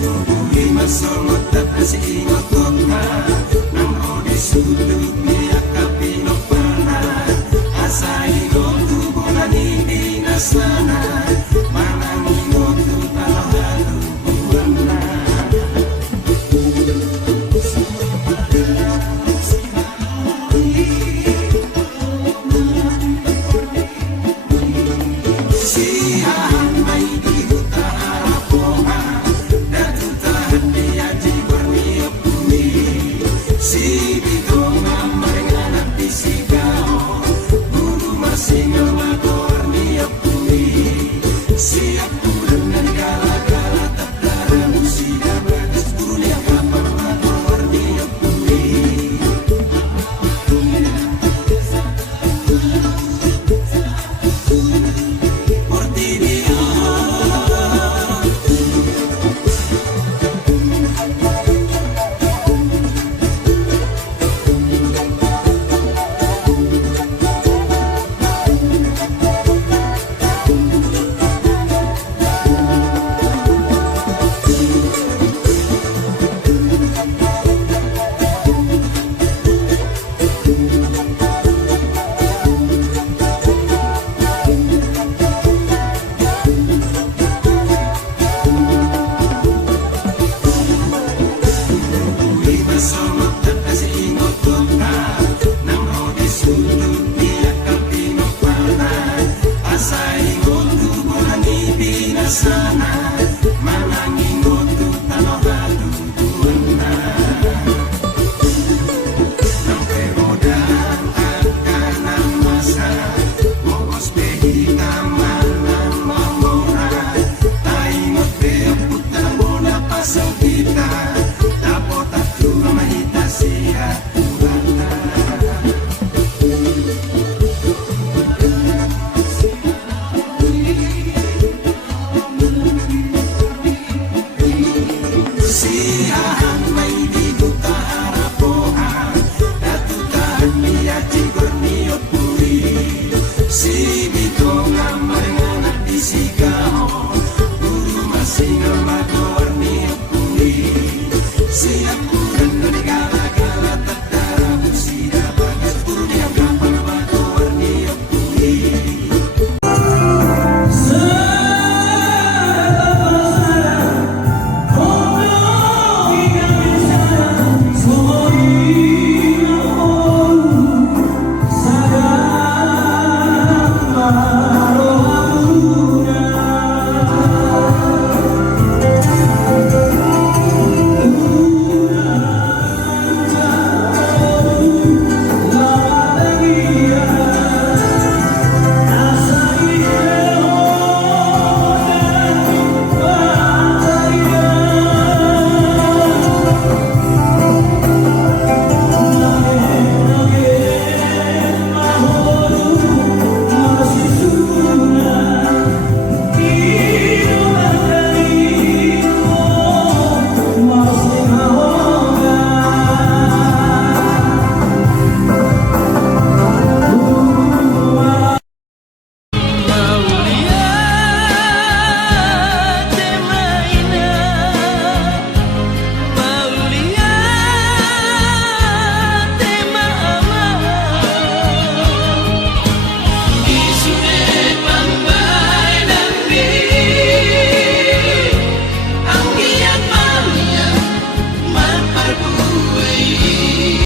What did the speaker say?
Lima songot tapi si ingot kota nang odi sudut niat kapino pana asa ingot tu bonani dinasana manang ingot tu tanah halu buana. Siahan mai di hutan Arapoha datu tahan dia jiberni opuni si bidonga merengana pisigao guru masih ngelagor ni opuni siap bulan dan gala-gala tak darah musida bagas dunia kapal magor ni opuni. Songot tapi si ingot kota nang odi sudut niat kapino pana asa ingot tu bonani binasana manang ingot tu tanah halu buana. Sampai modal akan masa bogos behina manan mamora ta ingot beo puta bona pasang kita mahita siya